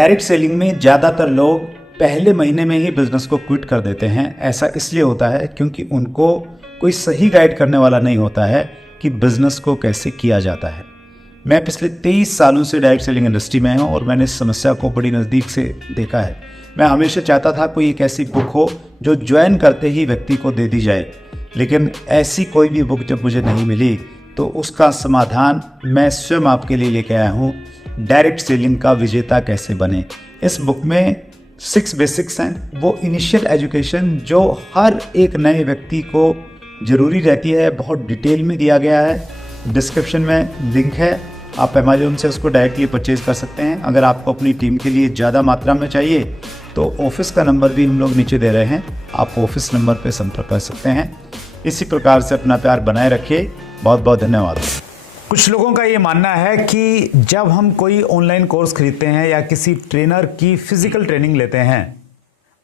Direct selling में ज़्यादातर लोग पहले महीने में ही बिजनेस को क्विट कर देते हैं। ऐसा इसलिए होता है क्योंकि उनको कोई सही गाइड करने वाला नहीं होता है कि बिजनेस को कैसे किया जाता है। मैं पिछले 23 सालों से डायरेक्ट सेलिंग इंडस्ट्री में हूँ और मैंने इस समस्या को बड़ी नज़दीक से देखा है। मैं हमेशा चाहता था कोई एक ऐसी बुक हो जो ज्वाइन करते ही व्यक्ति को दे दी जाए, लेकिन ऐसी कोई भी बुक जब मुझे नहीं मिली तो उसका समाधान मैं स्वयं आपके लिए लेके आया हूँ, डायरेक्ट सेलिंग का विजेता कैसे बने। इस बुक में 6 बेसिक्स हैं, वो इनिशियल एजुकेशन जो हर एक नए व्यक्ति को ज़रूरी रहती है, बहुत डिटेल में दिया गया है। डिस्क्रिप्शन में लिंक है, आप अमेजोन से उसको डायरेक्टली परचेज़ कर सकते हैं। अगर आपको अपनी टीम के लिए ज़्यादा मात्रा में चाहिए तो ऑफिस का नंबर भी हम लोग नीचे दे रहे हैं, आप ऑफिस नंबर पर संपर्क कर सकते हैं। इसी प्रकार से अपना प्यार बनाए रखिए। बहुत बहुत धन्यवाद। कुछ लोगों का ये मानना है कि जब हम कोई ऑनलाइन कोर्स खरीदते हैं या किसी ट्रेनर की फिजिकल ट्रेनिंग लेते हैं,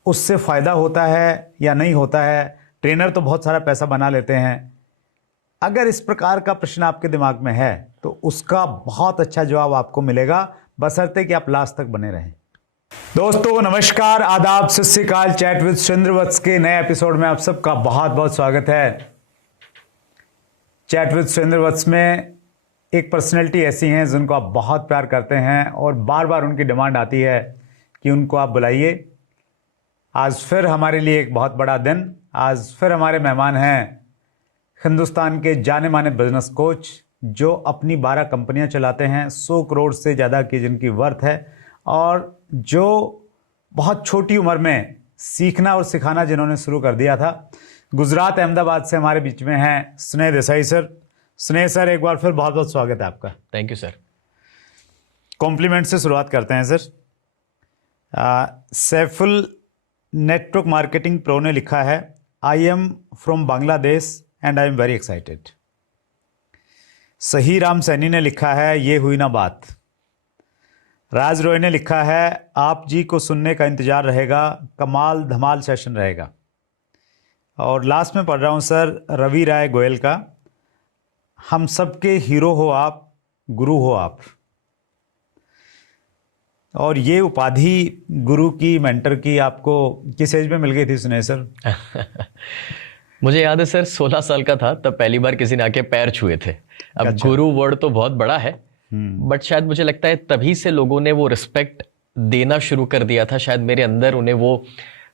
उससे फ़ायदा होता है या नहीं होता है। ट्रेनर तो बहुत सारा पैसा बना लेते हैं। अगर इस प्रकार का प्रश्न आपके दिमाग में है तो उसका बहुत अच्छा जवाब आपको मिलेगा, बशर्ते कि आप लास्ट तक बने रहें। दोस्तों नमस्कार, आदाब, सत श्री अकाल। चैट विद सुरेंद्र वत्स के नए एपिसोड में आप सबका बहुत बहुत स्वागत है। चैट विद सुरेंद्र वत्स में एक पर्सनैलिटी ऐसी हैं जिनको आप बहुत प्यार करते हैं और बार बार उनकी डिमांड आती है कि उनको आप बुलाइए। आज फिर हमारे लिए एक बहुत बड़ा दिन। आज फिर हमारे मेहमान हैं हिंदुस्तान के जाने माने बिजनेस कोच जो अपनी 12 कंपनियां चलाते हैं, 100 करोड़ से ज़्यादा की जिनकी वर्थ है, और जो बहुत छोटी उम्र में सीखना और सिखाना जिन्होंने शुरू कर दिया था। गुजरात अहमदाबाद से हमारे बीच में हैं स्नेह देसाई सर। स्नेह सर, एक बार फिर बहुत बहुत स्वागत है आपका। Thank you sir. कॉम्प्लीमेंट से शुरुआत करते हैं sir. Saiful network marketing pro ने लिखा है, I am from Bangladesh and I am very excited. सही राम सैनी ने लिखा है, ये हुई ना बात। राज रॉय ने लिखा है, आप जी को सुनने का इंतजार रहेगा, कमाल धमाल सेशन रहेगा। और लास्ट में पढ़ रहा हूँ सर रवि राय गोयल का, हम सबके हीरो हो आप, गुरु हो आप। और ये उपाधि गुरु की, मेंटर की आपको किस एज में मिल गई थी सुने सर? मुझे याद है सर, 16 साल का था तब पहली बार किसी ने आके पैर छुए थे। अब अच्छा। गुरु वर्ड तो बहुत बड़ा है, बट शायद मुझे लगता है तभी से लोगों ने वो रिस्पेक्ट देना शुरू कर दिया था। शायद मेरे अंदर उन्हें वो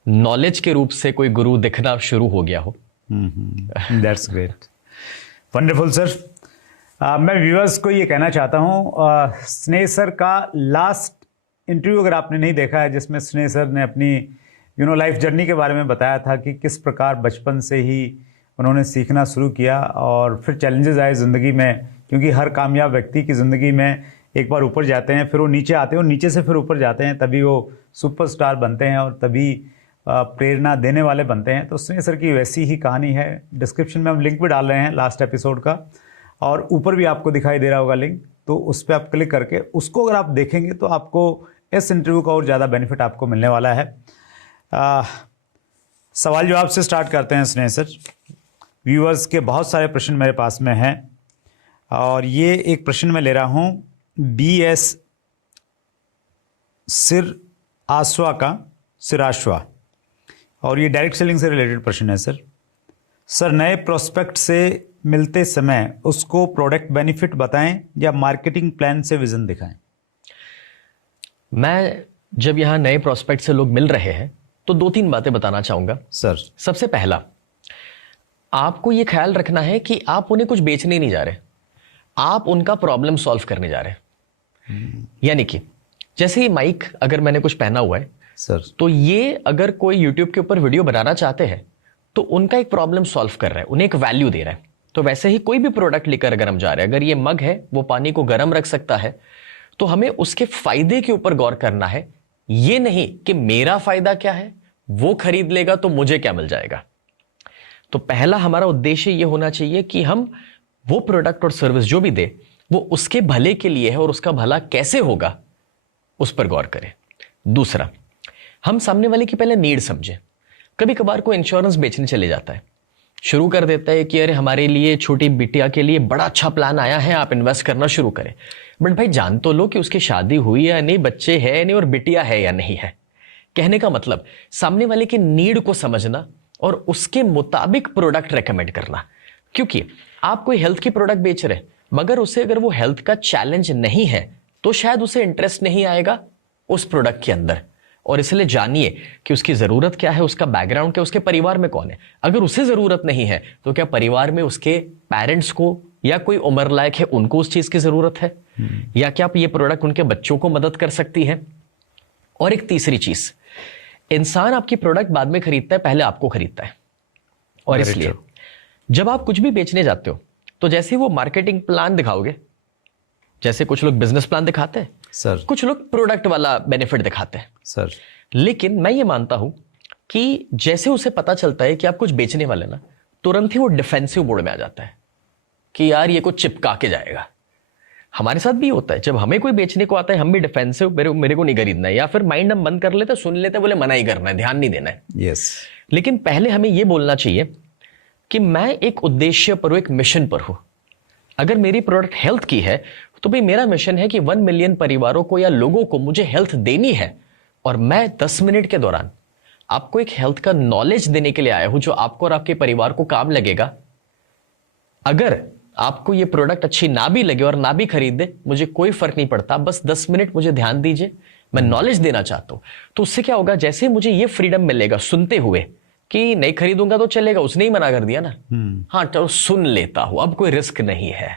नॉलेज के रूप से कोई गुरु दिखना शुरू हो गया हो। That's great, wonderful sir. मैं व्यूअर्स को ये कहना चाहता हूँ, स्नेह सर का लास्ट इंटरव्यू अगर आपने नहीं देखा है, जिसमें स्नेह सर ने अपनी लाइफ जर्नी के बारे में बताया था कि किस प्रकार बचपन से ही उन्होंने सीखना शुरू किया और फिर चैलेंजेस आए ज़िंदगी में, क्योंकि हर कामयाब व्यक्ति की ज़िंदगी में एक बार ऊपर जाते हैं, फिर वो नीचे आते हैं और नीचे से फिर ऊपर जाते हैं, तभी वो सुपरस्टार बनते हैं और तभी प्रेरणा देने वाले बनते हैं। तो स्नेह सर की वैसी ही कहानी है। डिस्क्रिप्शन में हम लिंक भी डाल रहे हैं लास्ट एपिसोड का, और ऊपर भी आपको दिखाई दे रहा होगा लिंक, तो उस पर आप क्लिक करके उसको अगर आप देखेंगे तो आपको इस इंटरव्यू का और ज़्यादा बेनिफिट आपको मिलने वाला है। सवाल जवाब से स्टार्ट करते हैं स्नेह सर। व्यूअर्स के बहुत सारे प्रश्न मेरे पास में हैं और ये एक प्रश्न मैं ले रहा हूँ BS सिराश्वा, और ये डायरेक्ट सेलिंग से रिलेटेड प्रश्न है सर। सर, नए प्रोस्पेक्ट से मिलते समय उसको प्रोडक्ट बेनिफिट बताएं या मार्केटिंग प्लान से विजन दिखाएं? मैं जब यहाँ नए प्रोस्पेक्ट से लोग मिल रहे हैं तो 2-3 बातें बताना चाहूँगा सर। सबसे पहला, आपको ये ख्याल रखना है कि आप उन्हें कुछ बेचने नहीं जा रहे, आप उनका प्रॉब्लम सॉल्व करने जा रहे हैं। यानी कि जैसे ही माइक अगर मैंने कुछ पहना हुआ है सर, तो ये अगर कोई यूट्यूब के ऊपर वीडियो बनाना चाहते हैं तो उनका एक प्रॉब्लम सॉल्व कर रहा है, उन्हें एक वैल्यू दे रहा है। तो वैसे ही कोई भी प्रोडक्ट लेकर अगर हम जा रहे हैं, अगर ये मग है वो पानी को गर्म रख सकता है, तो हमें उसके फायदे के ऊपर गौर करना है, ये नहीं कि मेरा फायदा क्या है, वो खरीद लेगा तो मुझे क्या मिल जाएगा। तो पहला हमारा उद्देश्य ये होना चाहिए कि हम वो प्रोडक्ट और सर्विस जो भी दे वो उसके भले के लिए है और उसका भला कैसे होगा उस पर गौर करें। दूसरा, हम सामने वाले की पहले नीड समझें। कभी कभार कोई इंश्योरेंस बेचने चले जाता है शुरू कर देता है कि अरे हमारे लिए, छोटी बिटिया के लिए बड़ा अच्छा प्लान आया है, आप इन्वेस्ट करना शुरू करें। बट भाई जान तो लो कि उसकी शादी हुई या नहीं, बच्चे हैं या नहीं, और बिटिया है या नहीं है। कहने का मतलब सामने वाले की नीड को समझना और उसके मुताबिक प्रोडक्ट रेकमेंड करना। क्योंकि आप कोई हेल्थ की प्रोडक्ट बेच रहे, मगर उसे अगर वो हेल्थ का चैलेंज नहीं है तो शायद उसे इंटरेस्ट नहीं आएगा उस प्रोडक्ट के अंदर। और इसलिए जानिए कि उसकी जरूरत क्या है, उसका बैकग्राउंड क्या, उसके परिवार में कौन है। अगर उसे जरूरत नहीं है तो क्या परिवार में उसके पेरेंट्स को या कोई उम्र लायक है उनको उस चीज की जरूरत है, या क्या ये प्रोडक्ट उनके बच्चों को मदद कर सकती है। और एक तीसरी चीज, इंसान आपकी प्रोडक्ट बाद में खरीदता है, पहले आपको खरीदता है। और इसलिए जब आप कुछ भी बेचने जाते हो तो जैसे वो मार्केटिंग प्लान दिखाओगे, जैसे कुछ लोग बिजनेस प्लान दिखाते हैं सर, कुछ लोग प्रोडक्ट वाला बेनिफिट दिखाते हैं सर, लेकिन मैं ये मानता हूं कि जैसे उसे पता चलता है कि आप कुछ बेचने वाले ना, तुरंत ही वो डिफेंसिव मोड में आ जाता है कि यार ये कुछ चिपका के जाएगा। हमारे साथ भी होता है, जब हमें कोई बेचने को आता है हम भी डिफेंसिव, मेरे को नहीं खरीदना है, या फिर माइंड हम बंद कर लेते, सुन लेते, बोले मना ही करना है, ध्यान नहीं देना है। यस। लेकिन पहले हमें यह बोलना चाहिए कि मैं एक उद्देश्य पर हूं, एक मिशन पर हूं। अगर मेरी प्रोडक्ट हेल्थ की है तो भाई मेरा मिशन है कि 1 मिलियन परिवारों को या लोगों को मुझे हेल्थ देनी है, और मैं 10 मिनट के दौरान आपको एक हेल्थ का नॉलेज देने के लिए आया हूं जो आपको और आपके परिवार को काम लगेगा। अगर आपको ये प्रोडक्ट अच्छी ना भी लगे और ना भी खरीदे, मुझे कोई फर्क नहीं पड़ता, बस 10 मिनट मुझे ध्यान दीजिए, मैं नॉलेज देना चाहता हूं। तो उससे क्या होगा, जैसे मुझे ये फ्रीडम मिलेगा सुनते हुए कि नहीं खरीदूंगा तो चलेगा, उसने ही मना कर दिया ना, हाँ तो सुन लेता हूं, अब कोई रिस्क नहीं है।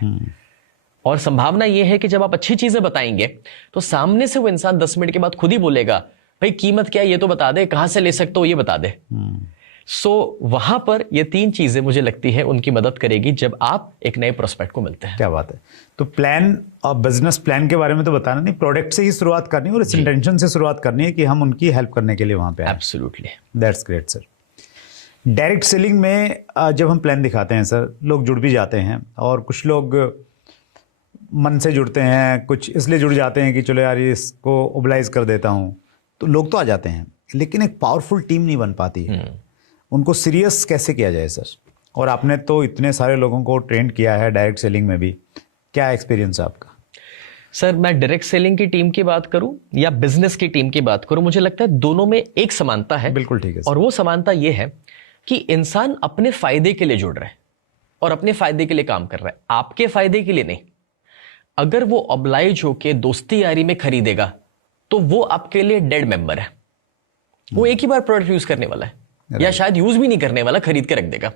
और संभावना यह है कि जब आप अच्छी चीजें बताएंगे तो सामने से वो इंसान 10 मिनट के बाद खुद ही बोलेगा भाई कीमत क्या है ये तो बता दे, कहां से ले सकते हो ये बता दे। सो वहां पर ये 3 चीजें मुझे लगती है उनकी मदद करेगी जब आप एक नए प्रोस्पेक्ट को मिलते हैं। क्या बात है। तो प्लान और बिजनेस प्लान के बारे में तो बताना नहीं, प्रोडक्ट से ही शुरुआत करनी है और इस इंटेंशन से शुरुआत करनी है कि हम उनकी हेल्प करने के लिए वहां पे आए। Absolutely, that's great sir. Direct selling में जब हम प्लान दिखाते हैं सर, लोग जुड़ भी जाते हैं, और कुछ लोग मन से जुड़ते हैं, कुछ इसलिए जुड़ जाते हैं कि चलो यार इसको ओबलाइज कर देता हूँ, तो लोग तो आ जाते हैं लेकिन एक पावरफुल टीम नहीं बन पाती है। उनको सीरियस कैसे किया जाए सर? और आपने तो इतने सारे लोगों को ट्रेन किया है डायरेक्ट सेलिंग में भी, क्या एक्सपीरियंस है आपका? सर मैं डायरेक्ट सेलिंग की टीम की बात करूं या बिजनेस की टीम की बात करूं, मुझे लगता है दोनों में एक समानता है। बिल्कुल ठीक है सर। और वो समानता ये है कि इंसान अपने फायदे के लिए जुड़ रहा है और अपने फायदे के लिए काम कर रहा है, आपके फायदे के लिए नहीं। अगर वो ऑब्लाइज होके दोस्ती यारी में खरीदेगा तो वो आपके लिए डेड मेंबर है। वो एक ही बार प्रोडक्ट यूज करने वाला है या शायद यूज भी नहीं करने वाला, खरीद के रख देगा।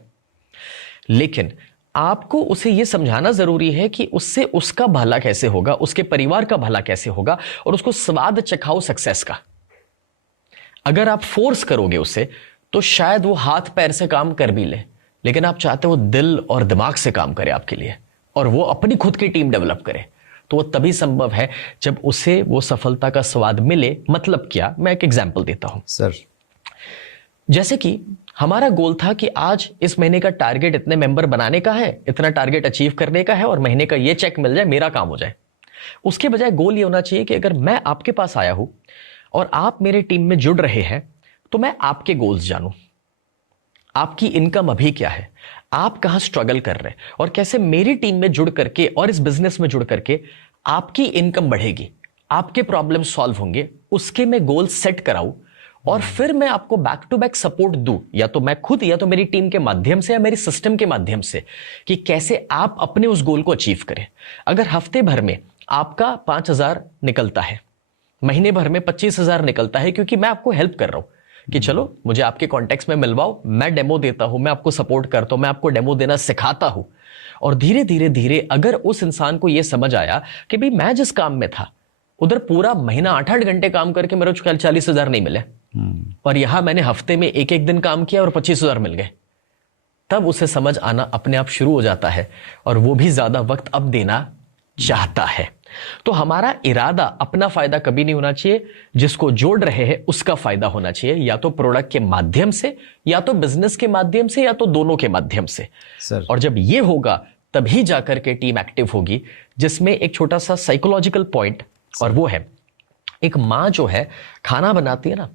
लेकिन आपको उसे यह समझाना जरूरी है कि उससे उसका भला कैसे होगा, उसके परिवार का भला कैसे होगा, और उसको स्वाद चखाओ सक्सेस का। अगर आप फोर्स करोगे उससे तो शायद वो हाथ पैर से काम कर भी ले, लेकिन आप चाहते हो दिल और दिमाग से काम करे आपके लिए, और वो अपनी खुद की टीम डेवलप करे। तो वो तभी संभव है जब उसे वो सफलता का स्वाद मिले। मतलब क्या, मैं एक एग्जांपल देता हूं सर। जैसे कि हमारा गोल था कि आज इस महीने का टारगेट इतने मेंबर बनाने का है, इतना टारगेट अचीव करने का है, और महीने का ये चेक मिल जाए, मेरा काम हो जाए। उसके बजाय गोल ये होना चाहिए कि अगर मैं आपके पास आया हूं और आप मेरे टीम में जुड़ रहे हैं तो मैं आपके गोल्स जानूं, आपकी इनकम अभी क्या है, आप कहां स्ट्रगल कर रहे हैं, और कैसे मेरी टीम में जुड़ करके और इस बिजनेस में जुड़ करके आपकी इनकम बढ़ेगी, आपके प्रॉब्लम सॉल्व होंगे, उसके मैं गोल सेट कराऊं, और फिर मैं आपको बैक टू बैक सपोर्ट दूं, या तो मैं खुद या तो मेरी टीम के माध्यम से या मेरी सिस्टम के माध्यम से, कि कैसे आप अपने उस गोल को अचीव करें। अगर हफ्ते भर में आपका 5,000 निकलता है, महीने भर में 25,000 निकलता है, क्योंकि मैं आपको हेल्प कर रहा हूं कि चलो मुझे आपके कॉन्टेक्स्ट में मिलवाओ, मैं डेमो देता हूं, मैं आपको सपोर्ट करता हूं, मैं आपको डेमो देना सिखाता हूं। और धीरे धीरे धीरे अगर उस इंसान को यह समझ आया कि भाई मैं जिस काम में था उधर पूरा महीना 8-8 घंटे काम करके मेरे को 40,000 नहीं मिले, और यहां मैंने हफ्ते में 1-1 दिन काम किया और 25,000 मिल गए, तब उसे समझ आना अपने आप शुरू हो जाता है, और वो भी ज्यादा वक्त अब देना चाहता है। तो हमारा इरादा अपना फायदा कभी नहीं होना चाहिए, जिसको जोड़ रहे हैं उसका फायदा होना चाहिए, या तो प्रोडक्ट के माध्यम से, या तो बिजनेस के माध्यम से, या तो दोनों के माध्यम से सर। और जब ये होगा तभी जाकर के टीम एक्टिव होगी, जिसमें एक छोटा सा साइकोलॉजिकल पॉइंट, और वो है एक मां जो है खाना बनाती है ना,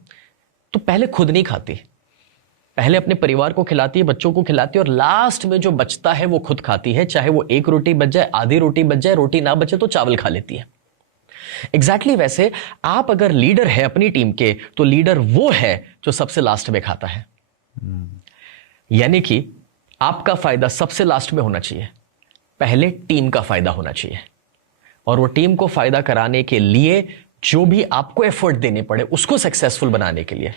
तो पहले खुद नहीं खाती, पहले अपने परिवार को खिलाती है, बच्चों को खिलाती है, और लास्ट में जो बचता है वो खुद खाती है। चाहे वो एक रोटी बच जाए, आधी रोटी बच जाए, रोटी ना बचे तो चावल खा लेती है। एग्जैक्टली वैसे आप अगर लीडर है अपनी टीम के, तो लीडर वो है जो सबसे लास्ट में खाता है। यानी कि आपका फायदा सबसे लास्ट में होना चाहिए, पहले टीम का फायदा होना चाहिए। और वो टीम को फायदा कराने के लिए जो भी आपको एफर्ट देने पड़े उसको सक्सेसफुल बनाने के लिए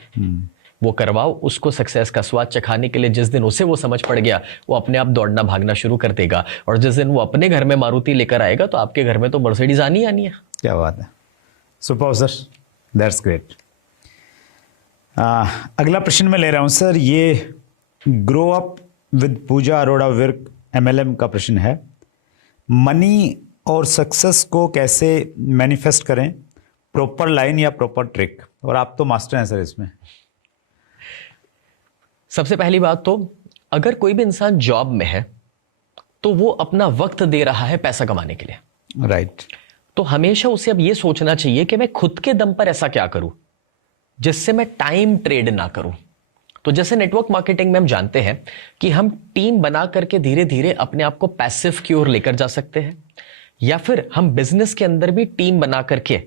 वो करवाओ। उसको सक्सेस का स्वाद चखाने के लिए जिस दिन उसे वो समझ पड़ गया, वो अपने आप दौड़ना भागना शुरू कर देगा। और जिस दिन वो अपने घर में मारुति लेकर आएगा तो आपके घर में तो मर्सिडीज आनी है। क्या बात है, सुपर सर, दैट्स ग्रेट। अगला प्रश्न मैं ले रहा हूं सर, ये grow up with Pooja Arora Virk MLM का प्रश्न है। मनी और सक्सेस को कैसे मैनिफेस्ट करें, प्रॉपर लाइन या प्रॉपर ट्रिक? और आप तो मास्टर हैं सर इसमें। सबसे पहली बात तो अगर कोई भी इंसान जॉब में है तो वो अपना वक्त दे रहा है पैसा कमाने के लिए, राइट। तो हमेशा उसे अब ये सोचना चाहिए कि मैं खुद के दम पर ऐसा क्या करूं जिससे मैं टाइम ट्रेड ना करूं। तो जैसे नेटवर्क मार्केटिंग में हम जानते हैं कि हम टीम बना करके धीरे धीरे अपने आप को पैसिव की ओर लेकर जा सकते हैं, या फिर हम बिजनेस के अंदर भी टीम बना करके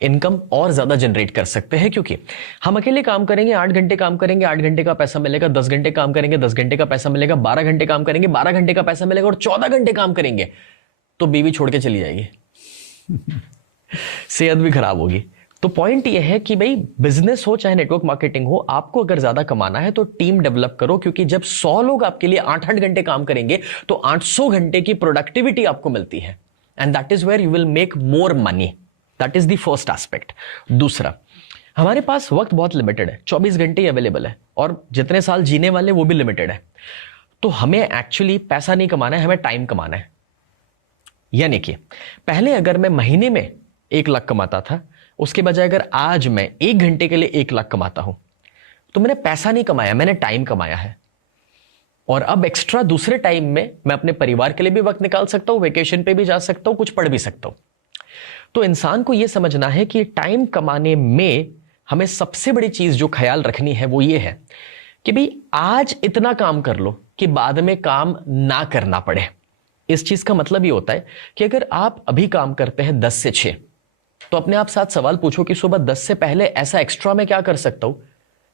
इनकम और ज्यादा जनरेट कर सकते हैं। क्योंकि हम अकेले काम करेंगे, 8 घंटे काम करेंगे, 8 घंटे का पैसा मिलेगा, 10 घंटे काम करेंगे, 10 घंटे का पैसा मिलेगा, 12 घंटे काम करेंगे, 12 घंटे का पैसा मिलेगा, और 14 घंटे काम करेंगे तो बीवी छोड़ के चली जाएगी सेहत भी खराब होगी। तो पॉइंट यह है कि भाई बिजनेस हो चाहे नेटवर्क मार्केटिंग हो, आपको अगर ज्यादा कमाना है तो टीम डेवलप करो। क्योंकि जब 100 लोग आपके लिए 8-8 घंटे काम करेंगे तो 800 घंटे की प्रोडक्टिविटी आपको मिलती है, and that is where you will make more money. That is the first aspect. दूसरा, हमारे पास वक्त बहुत लिमिटेड है, 24 घंटे ही अवेलेबल है, और जितने साल जीने वाले वो भी लिमिटेड है। तो हमें एक्चुअली पैसा नहीं कमाना है, हमें टाइम कमाना है। यानी कि पहले अगर मैं महीने में 1 लाख कमाता था, उसके बजाय अगर आज मैं 1 घंटे के लिए 1 लाख कमाता हूं, तो मैंने पैसा नहीं कमाया, मैंने टाइम कमाया है। और अब एक्स्ट्रा दूसरे टाइम में मैं अपने परिवार के लिए भी वक्त निकाल सकता हूं, वेकेशन पे भी जा सकता हूं, कुछ पढ़ भी सकता हूं। तो इंसान को यह समझना है कि टाइम कमाने में हमें सबसे बड़ी चीज जो ख्याल रखनी है वो ये है कि भाई आज इतना काम कर लो कि बाद में काम ना करना पड़े। इस चीज का मतलब ये होता है कि अगर आप अभी काम करते हैं 10 से 6, तो अपने आप साथ सवाल पूछो कि सुबह 10 से पहले ऐसा एक्स्ट्रा मैं क्या कर सकता हूं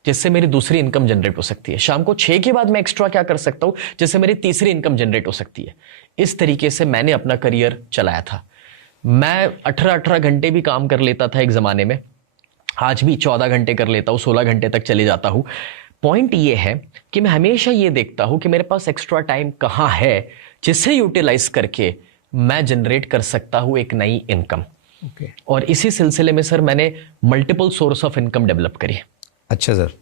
जिससे मेरी दूसरी इनकम जनरेट हो सकती है। शाम को 6 के बाद मैं एक्स्ट्रा क्या कर सकता हूं जिससे मेरी तीसरी इनकम जनरेट हो सकती है। इस तरीके से मैंने अपना करियर चलाया था। मैं 18-18 घंटे भी काम कर लेता था एक जमाने में, आज भी 14 घंटे कर लेता हूं, 16 घंटे तक चले जाता हूं। पॉइंट ये है कि मैं हमेशा ये देखता हूं कि मेरे पास एक्स्ट्रा टाइम कहां है जिसे यूटिलाइज करके मैं जनरेट कर सकता हूं एक नई इनकम। और इसी सिलसिले में सर मैंने multiple source of income develop करी। अच्छा सर।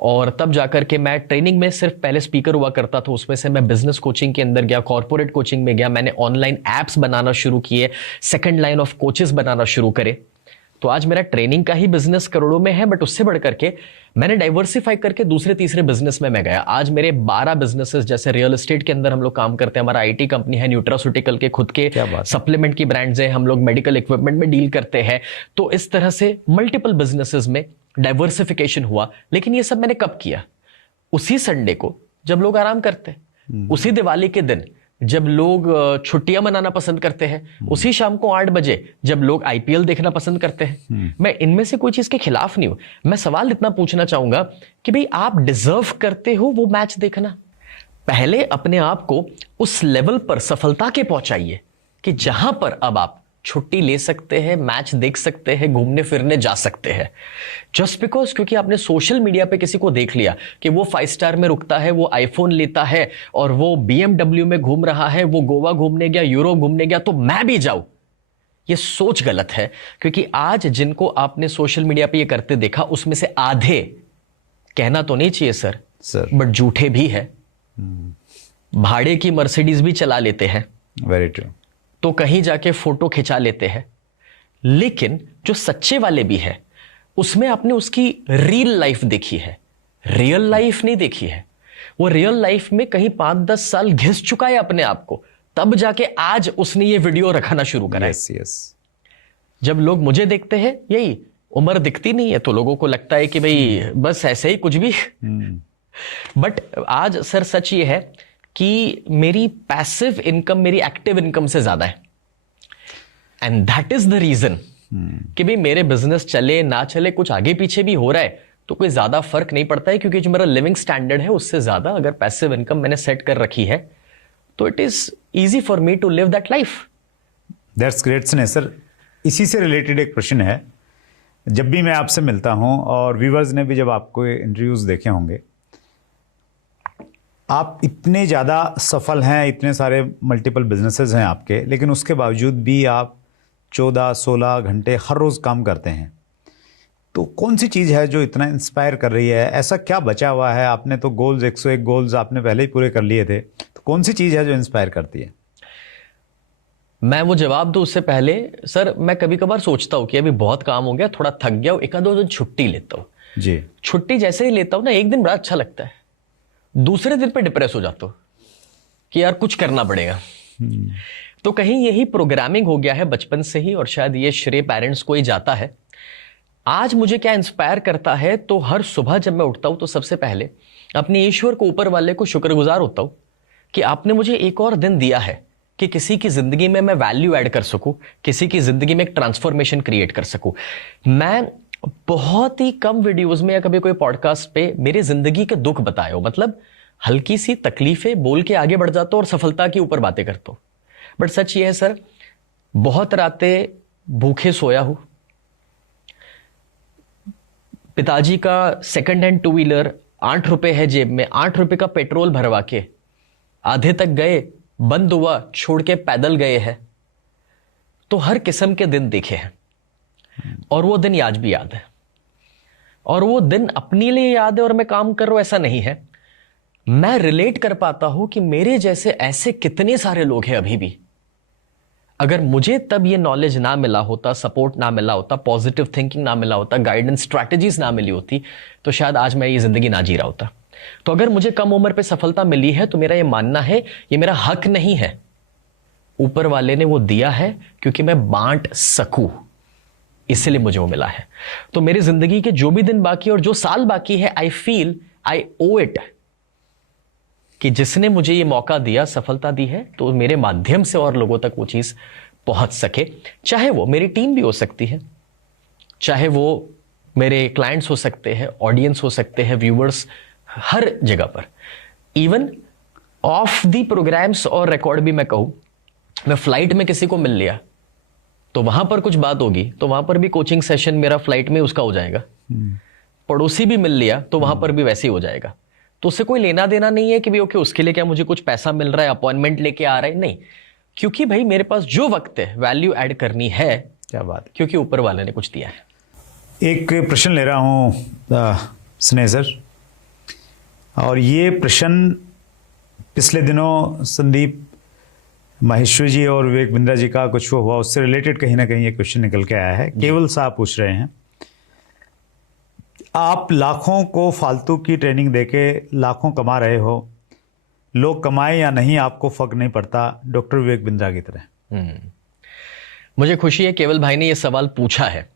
और तब जाकर के मैं ट्रेनिंग में सिर्फ पहले स्पीकर हुआ करता था, उसमें से मैं बिजनेस कोचिंग के अंदर गया, कॉर्पोरेट कोचिंग में गया, मैंने ऑनलाइन एप्स बनाना शुरू किए, सेकंड लाइन ऑफ कोचेस बनाना शुरू करे। तो आज मेरा ट्रेनिंग का ही बिजनेस करोड़ों में है, बट उससे बढ़ करके मैंने डाइवर्सिफाई करके दूसरे तीसरे बिजनेस में मैं गया। आज मेरे 12 बिजनेसेस, जैसे रियल एस्टेट के अंदर हम लोग काम करते हैं, हमारा IT कंपनी है, न्यूट्रास्यूटिकल के खुद के सप्लीमेंट की ब्रांड्स हैं, हम लोग मेडिकल इक्विपमेंट में डील करते हैं। तो इस तरह से मल्टीपल बिजनेसेस में डाइवर्सिफिकेशन हुआ। लेकिन ये सब मैंने कब किया? उसी संडे को जब लोग आराम करते, उसी दिवाली के दिन जब लोग छुट्टियां मनाना पसंद करते हैं, उसी शाम को 8 बजे जब लोग IPL देखना पसंद करते हैं। मैं इनमें से कोई चीज के खिलाफ नहीं हूं। मैं सवाल इतना पूछना चाहूंगा कि भाई आप डिजर्व करते हो वो मैच देखना। पहले अपने आप को उस लेवल पर सफलता के पहुंचाइए कि जहां पर अब आप छुट्टी ले सकते हैं, मैच देख सकते हैं, घूमने फिरने जा सकते हैं। जस्ट बिकॉज क्योंकि आपने सोशल मीडिया पे किसी को देख लिया कि वो 5 स्टार में रुकता है, वो आईफोन लेता है और वो BMW में घूम रहा है, वो गोवा घूमने गया, यूरोप घूमने गया, तो मैं भी जाऊं। ये सोच गलत है। क्योंकि आज जिनको आपने सोशल मीडिया पे ये करते देखा, उसमें से आधे, कहना तो नहीं चाहिए सर, बट झूठे भी है। भाड़े की मर्सिडीज भी चला लेते हैं, वेरी ट्रू, तो कहीं जाके फोटो खिंचा लेते हैं। लेकिन जो सच्चे वाले भी है, उसमें आपने उसकी रियल लाइफ देखी है, रियल लाइफ नहीं देखी है। वो रियल लाइफ में कहीं 5-10 साल घिस चुका है अपने आप को, तब जाके आज उसने ये वीडियो रखाना शुरू करा है। yes. जब लोग मुझे देखते हैं, यही उम्र दिखती नहीं है, तो लोगों को लगता है कि भाई बस ऐसे ही कुछ भी। बट आज सर सच ये है कि मेरी पैसिव इनकम मेरी एक्टिव इनकम से ज्यादा है, and that is the reason कि भाई मेरे बिजनेस चले ना चले, कुछ आगे पीछे भी हो रहा है तो कोई ज्यादा फर्क नहीं पड़ता है, क्योंकि जो मेरा लिविंग स्टैंडर्ड है उससे ज्यादा अगर पैसिव इनकम मैंने सेट कर रखी है तो it is easy for me to live that life. That's great Sneh sir. इसी से रिलेटेड एक प्रश्न है, जब भी मैं आपसे मिलता हूं और व्यूवर्स ने भी जब आपको इंटरव्यूज देखे होंगे, आप इतने ज़्यादा सफल हैं, इतने सारे मल्टीपल बिजनेसेस हैं आपके, लेकिन उसके बावजूद भी आप 14-16 घंटे हर रोज़ काम करते हैं। तो कौन सी चीज़ है जो इतना इंस्पायर कर रही है? ऐसा क्या बचा हुआ है? आपने तो गोल्स 101 गोल्स आपने पहले ही पूरे कर लिए थे, तो कौन सी चीज़ है जो इंस्पायर करती है? मैं वो जवाब दूं उससे पहले सर, मैं कभी कभार सोचता हूं कि अभी बहुत काम हो गया, थोड़ा थक गया हूं, एक आध दो दिन छुट्टी लेता हूं जी। छुट्टी जैसे ही लेता हूं ना, एक दिन बड़ा अच्छा लगता है, दूसरे दिन पे डिप्रेस हो जाता हूं कि यार कुछ करना पड़ेगा। तो कहीं यही प्रोग्रामिंग हो गया है बचपन से ही, और शायद ये श्रेय पेरेंट्स को ही जाता है। आज मुझे क्या इंस्पायर करता है, तो हर सुबह जब मैं उठता हूं तो सबसे पहले अपने ईश्वर को, ऊपर वाले को शुक्रगुजार होता हूं कि आपने मुझे एक और दिन दिया है कि किसी की जिंदगी में मैं वैल्यू ऐड कर सकूं, किसी की जिंदगी में एक ट्रांसफॉर्मेशन क्रिएट कर सकूं। मैं बहुत ही कम वीडियोस में या कभी कोई पॉडकास्ट पे मेरे जिंदगी के दुख बताए हो, मतलब हल्की सी तकलीफें बोल के आगे बढ़ जाता हूं और सफलता के ऊपर बातें करता हूं। बट सच ये है सर, बहुत रातें भूखे सोया हूं, पिताजी का सेकंड हैंड 2 व्हीलर 8 रुपए है जेब में, 8 रुपए का पेट्रोल भरवा के आधे तक गए, बंद हुआ, छोड़ के पैदल गए हैं। तो हर किस्म के दिन देखे हैं, और वो दिन आज भी याद है, और वो दिन अपने लिए याद है और मैं काम कर रहा हूं ऐसा नहीं है। मैं रिलेट कर पाता हूं कि मेरे जैसे ऐसे कितने सारे लोग हैं अभी भी। अगर मुझे तब ये नॉलेज ना मिला होता, सपोर्ट ना मिला होता, पॉजिटिव थिंकिंग ना मिला होता, गाइडेंस स्ट्रैटेजीज ना मिली होती, तो शायद आज मैं ये जिंदगी ना जी रहा होता। तो अगर मुझे कम उम्र पे सफलता मिली है तो मेरा ये मानना है ये मेरा हक नहीं है, ऊपर वाले ने वो दिया है क्योंकि मैं बांट सकूं, इसलिए मुझे वो मिला है। तो मेरी जिंदगी के जो भी दिन बाकी और जो साल बाकी है, I feel I O it कि जिसने मुझे ये मौका दिया, सफलता दी है, तो मेरे माध्यम से और लोगों तक वो चीज पहुंच सके। चाहे वो मेरी टीम भी हो सकती है, चाहे वो मेरे क्लाइंट्स हो सकते हैं, ऑडियंस हो सकते हैं, व्यूवर्स, हर जगह पर। इवन ऑफ दी प्रोग्राम्स और रिकॉर्ड भी मैं कहूं, मैं फ्लाइट में किसी को मिल लिया तो वहां पर कुछ बात होगी, तो वहां पर भी कोचिंग सेशन मेरा फ्लाइट में उसका हो जाएगा। पड़ोसी भी मिल लिया तो वहां पर भी वैसे ही हो जाएगा। तो उससे कोई लेना देना नहीं है कि भाई ओके उसके लिए क्या मुझे कुछ पैसा मिल रहा है, अपॉइंटमेंट लेके आ रहा है, नहीं, क्योंकि भाई मेरे पास जो वक्त है वैल्यू ऐड करनी है। क्या बात, क्योंकि ऊपर वाले ने कुछ दिया है। एक प्रश्न ले रहा हूं स्नेह सर, और ये प्रश्न पिछले दिनों संदीप माहेश्वरी जी और विवेक बिंद्रा जी का कुछ हुआ, उससे रिलेटेड कहीं ना कहीं ये क्वेश्चन निकल के आया है। केवल साहब पूछ रहे हैं, आप लाखों को फालतू की ट्रेनिंग देके लाखों कमा रहे हो, लोग कमाए या नहीं आपको फर्क नहीं पड़ता, डॉक्टर विवेक बिंद्रा की तरह। मुझे खुशी है केवल भाई ने ये सवाल पूछा है,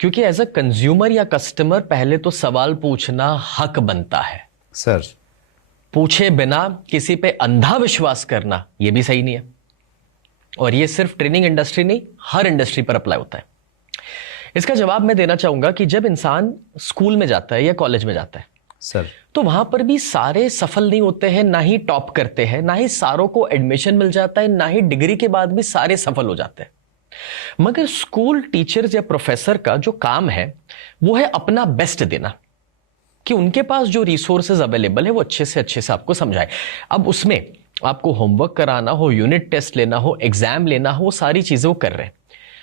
क्योंकि एज अ कंज्यूमर या कस्टमर पहले तो सवाल पूछना हक बनता है सर। पूछे बिना किसी पे अंधा विश्वास करना ये भी सही नहीं है, और ये सिर्फ ट्रेनिंग इंडस्ट्री नहीं, हर इंडस्ट्री पर अप्लाई होता है। इसका जवाब मैं देना चाहूंगा कि जब इंसान स्कूल में जाता है या कॉलेज में जाता है सर, तो वहां पर भी सारे सफल नहीं होते हैं, ना ही टॉप करते हैं, ना ही सारों को एडमिशन मिल जाता है, ना ही डिग्री के बाद भी सारे सफल हो जाते हैं। मगर स्कूल टीचर्स या प्रोफेसर का जो काम है वो है अपना बेस्ट देना, कि उनके पास जो रिसोर्सेज अवेलेबल है वो अच्छे से आपको समझाए। अब उसमें आपको होमवर्क कराना हो, यूनिट टेस्ट लेना हो, एग्जाम लेना हो, वो सारी चीजें वो कर रहे हैं।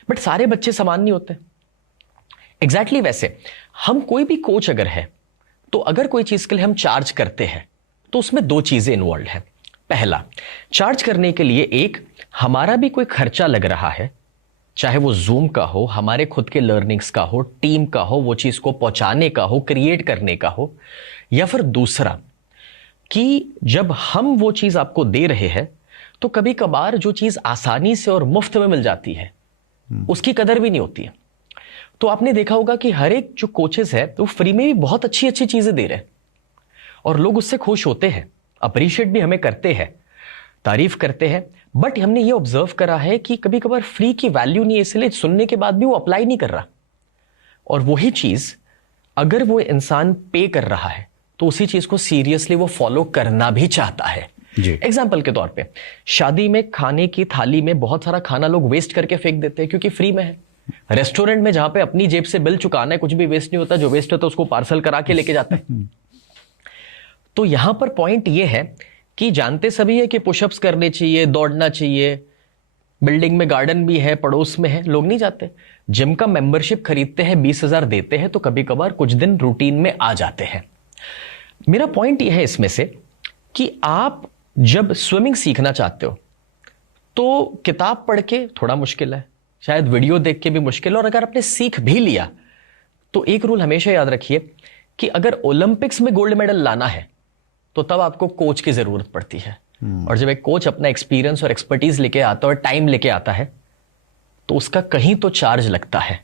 बट सारे बच्चे समान नहीं होते। एग्जैक्टली वैसे हम कोई भी कोच अगर है, तो अगर कोई चीज के लिए हम चार्ज करते हैं तो उसमें 2 चीजें इन्वॉल्व है। पहला, चार्ज करने के लिए एक हमारा भी कोई खर्चा लग रहा है, चाहे वो जूम का हो, हमारे खुद के लर्निंग्स का हो, टीम का हो, वो चीज को पहुंचाने का हो, क्रिएट करने का हो, या फिर दूसरा कि जब हम वो चीज आपको दे रहे हैं तो कभी कभार जो चीज आसानी से और मुफ्त में मिल जाती है उसकी कदर भी नहीं होती है। तो आपने देखा होगा कि हर एक जो कोचेस है तो फ्री में भी बहुत अच्छी अच्छी चीजें दे रहे हैं, और लोग उससे खुश होते हैं, अप्रिशिएट भी हमें करते हैं, तारीफ करते हैं। बट हमने ये ऑब्जर्व करा है कि कभी कभार फ्री की वैल्यू नहीं है, इसलिए सुनने के बाद भी वो अप्लाई नहीं कर रहा। और वही चीज अगर वो इंसान पे कर रहा है तो उसी चीज को सीरियसली वो फॉलो करना भी चाहता है। एग्जाम्पल के तौर पे शादी में खाने की थाली में बहुत सारा खाना लोग वेस्ट करके फेंक देते हैं क्योंकि फ्री में है। रेस्टोरेंट में जहां पे अपनी जेब से बिल चुकाना है, कुछ भी वेस्ट नहीं होता, जो वेस्ट होता है उसको पार्सल करा के लेके जाते हैं। तो यहां पर पॉइंट ये है कि जानते सभी है कि पुशअप्स करने चाहिए, दौड़ना चाहिए, बिल्डिंग में गार्डन भी है, पड़ोस में है, लोग नहीं जाते। जिम का मेंबरशिप खरीदते हैं, 20,000 देते हैं, तो कभी कभार कुछ दिन रूटीन में आ जाते हैं। मेरा पॉइंट यह है इसमें से कि आप जब स्विमिंग सीखना चाहते हो तो किताब पढ़ के थोड़ा मुश्किल है, शायद वीडियो देख के भी मुश्किल है, और अगर आपने सीख भी लिया तो एक रूल हमेशा याद रखिए कि अगर ओलंपिक्स में गोल्ड मेडल लाना है तो तब आपको कोच की जरूरत पड़ती है। और जब एक कोच अपना एक्सपीरियंस और एक्सपर्टीज लेके आता है और टाइम लेके आता है तो उसका कहीं तो चार्ज लगता है।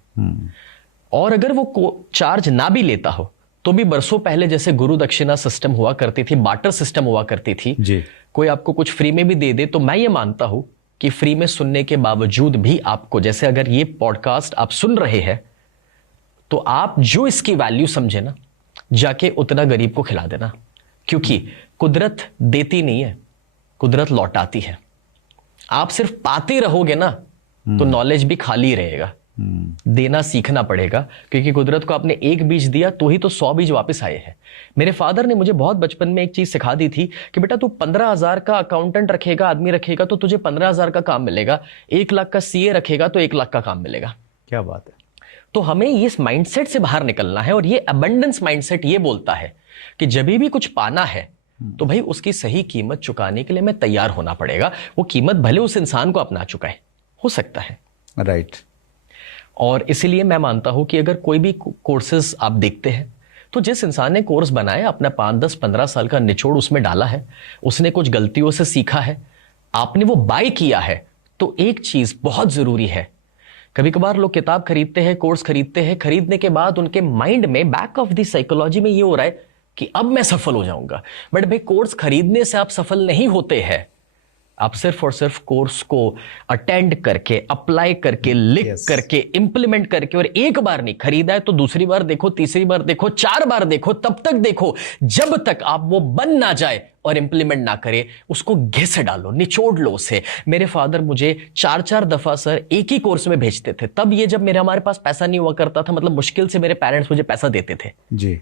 और अगर वो चार्ज ना भी लेता हो तो भी बरसों पहले जैसे गुरु दक्षिणा सिस्टम हुआ करती थी, बार्टर सिस्टम हुआ करती थी जी। कोई आपको कुछ फ्री में भी दे दे तो मैं ये मानता हूं कि फ्री में सुनने के बावजूद भी आपको, जैसे अगर ये पॉडकास्ट आप सुन रहे हैं तो आप जो इसकी वैल्यू समझे ना, जाके उतना गरीब को खिला देना, क्योंकि कुदरत देती नहीं है, कुदरत लौटाती है। आप सिर्फ पाते रहोगे ना तो नॉलेज भी खाली रहेगा। देना सीखना पड़ेगा, क्योंकि कुदरत को आपने एक बीज दिया तो ही तो 100 बीज वापस आए हैं। मेरे फादर ने मुझे बहुत बचपन में एक चीज सिखा दी थी कि बेटा तू 15,000 का अकाउंटेंट रखेगा, आदमी रखेगा तो तुझे 15,000 का काम मिलेगा, 1 लाख का सीए रखेगा तो 1 लाख का काम मिलेगा। क्या बात है। तो हमें इस माइंडसेट से बाहर निकलना है, और ये अबंडेंस माइंडसेट ये बोलता है कि जब भी कुछ पाना है तो भाई उसकी सही कीमत चुकाने के लिए मैं तैयार होना पड़ेगा। वो कीमत भले उस इंसान को अपना चुका है, हो सकता है, राइट। और इसीलिए मैं मानता हूं कि अगर कोई भी कोर्सेज आप देखते हैं तो जिस इंसान ने कोर्स बनाया, अपना 5, 10, 15 साल का निचोड़ उसमें डाला है, उसने कुछ गलतियों से सीखा है, आपने वो बाय किया है, तो एक चीज बहुत जरूरी है। कभी कभार लोग किताब खरीदते हैं, कोर्स खरीदते हैं, खरीदने के बाद उनके माइंड में, बैक ऑफ द साइकोलॉजी में ये हो रहा है कि अब मैं सफल हो जाऊंगा। बट भाई कोर्स खरीदने से आप सफल नहीं होते हैं, आप सिर्फ और सिर्फ कोर्स को अटेंड करके, अप्लाई करके, लिख करके, इंप्लीमेंट करके, और एक बार नहीं, खरीदा है तो दूसरी बार देखो, तीसरी बार देखो, 4 बार देखो, तब तक देखो जब तक आप वो बन ना जाए और इंप्लीमेंट ना करे। उसको घिस डालो, निचोड़ लो उसे। मेरे फादर मुझे 4-4 दफा सर एक ही कोर्स में भेजते थे। तब ये जब हमारे पास पैसा नहीं हुआ करता था, मतलब मुश्किल से मेरे पेरेंट्स मुझे पैसा देते थे जी।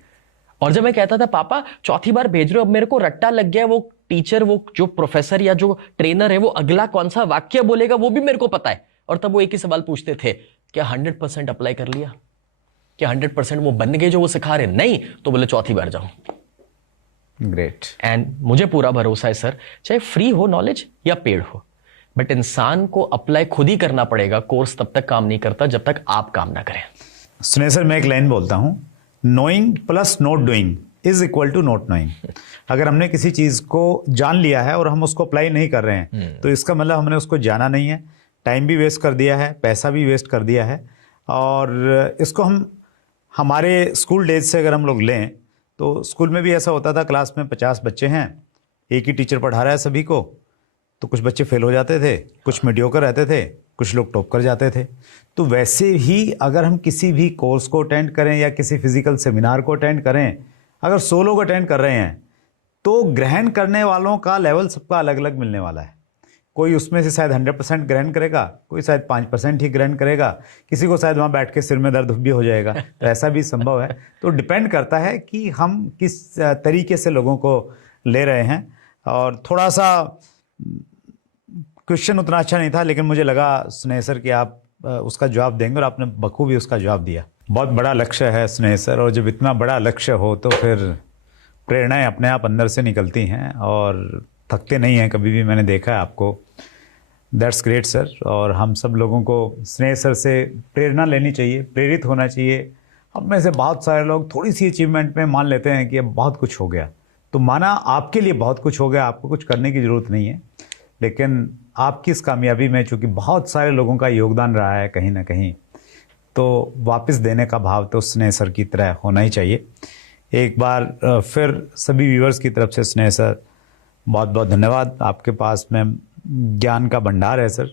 और जब मैं कहता था पापा चौथी बार भेज रहे हो, अब मेरे को रट्टा लग गया, वो टीचर, वो जो प्रोफेसर या जो ट्रेनर है, वो अगला कौन सा वाक्य बोलेगा वो भी मेरे को पता है। और तब वो एक ही सवाल पूछते थे, क्या 100% अप्लाई कर लिया, क्या 100% वो बन गए जो वो सिखा रहे? नहीं, तो बोले चौथी बार जाओ। ग्रेट। एंड मुझे पूरा भरोसा है सर, चाहे फ्री हो नॉलेज या पेड हो, बट इंसान को अप्लाई खुद ही करना पड़ेगा। कोर्स तब तक काम नहीं करता जब तक आप काम ना करें। सुनिए सर, मैं एक लाइन बोलता हूं, knowing plus not doing is equal to not knowing. अगर हमने किसी चीज को जान लिया है और हम उसको अप्लाई नहीं कर रहे हैं तो इसका मतलब हमने उसको जाना नहीं है, टाइम भी वेस्ट कर दिया है, पैसा भी वेस्ट कर दिया है। और इसको हम हमारे स्कूल डेज से अगर हम लोग लें तो स्कूल में भी ऐसा होता था, क्लास में 50 बच्चे हैं, एक ही टीचर पढ़ा रहा है सभी को, तो कुछ बच्चे फेल हो जाते थे, कुछ मीडियोकर रहते थे, कुछ लोग टॉप कर जाते थे। तो वैसे ही अगर हम किसी भी कोर्स को अटेंड करें या किसी फिजिकल सेमिनार को अटेंड करें, अगर 100 लोग अटेंड कर रहे हैं तो ग्रहण करने वालों का लेवल सबका अलग अलग मिलने वाला है। कोई उसमें से शायद 100% ग्रहण करेगा, कोई शायद 5% ही ग्रहण करेगा, किसी को शायद वहाँ बैठ के सिर में दर्द भी हो जाएगा, तो ऐसा भी संभव है। तो डिपेंड करता है कि हम किस तरीके से लोगों को ले रहे हैं। और थोड़ा सा क्वेश्चन उतना अच्छा नहीं था, लेकिन मुझे लगा स्नेह सर कि आप उसका जवाब देंगे, और आपने बखूबी उसका जवाब दिया। बहुत बड़ा लक्ष्य है स्नेह सर, और जब इतना बड़ा लक्ष्य हो तो फिर प्रेरणाएं अपने आप अंदर से निकलती हैं और थकते नहीं हैं कभी भी, मैंने देखा है आपको। That's great sir. और हम सब लोगों को स्नेह सर से प्रेरणा लेनी चाहिए, प्रेरित होना चाहिए। हम में से बहुत सारे लोग थोड़ी सी अचीवमेंट में मान लेते हैं कि अब बहुत कुछ हो गया, तो माना आपके लिए बहुत कुछ हो गया, आपको कुछ करने की ज़रूरत नहीं है, लेकिन आपकी इस कामयाबी में चूँकि बहुत सारे लोगों का योगदान रहा है कहीं ना कहीं, तो वापस देने का भाव तो स्नेह सर की तरह होना ही चाहिए। एक बार फिर सभी व्यूअर्स की तरफ से स्नेह सर बहुत बहुत धन्यवाद। आपके पास में ज्ञान का भंडार है सर,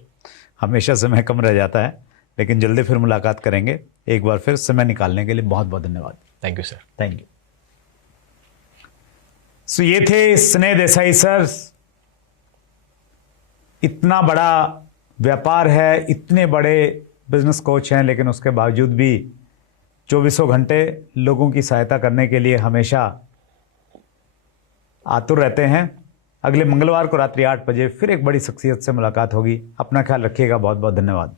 हमेशा समय कम रह जाता है, लेकिन जल्दी फिर मुलाकात करेंगे। एक बार फिर समय निकालने के लिए बहुत बहुत धन्यवाद। Thank you sir. Thank you. So ये थे स्नेह देसाई सर। इतना बड़ा व्यापार है, इतने बड़े बिजनेस कोच हैं, लेकिन उसके बावजूद भी 24 घंटे लोगों की सहायता करने के लिए हमेशा आतुर रहते हैं। अगले मंगलवार को रात्रि 8 बजे फिर एक बड़ी शख्सियत से मुलाकात होगी। अपना ख्याल रखिएगा। बहुत बहुत धन्यवाद।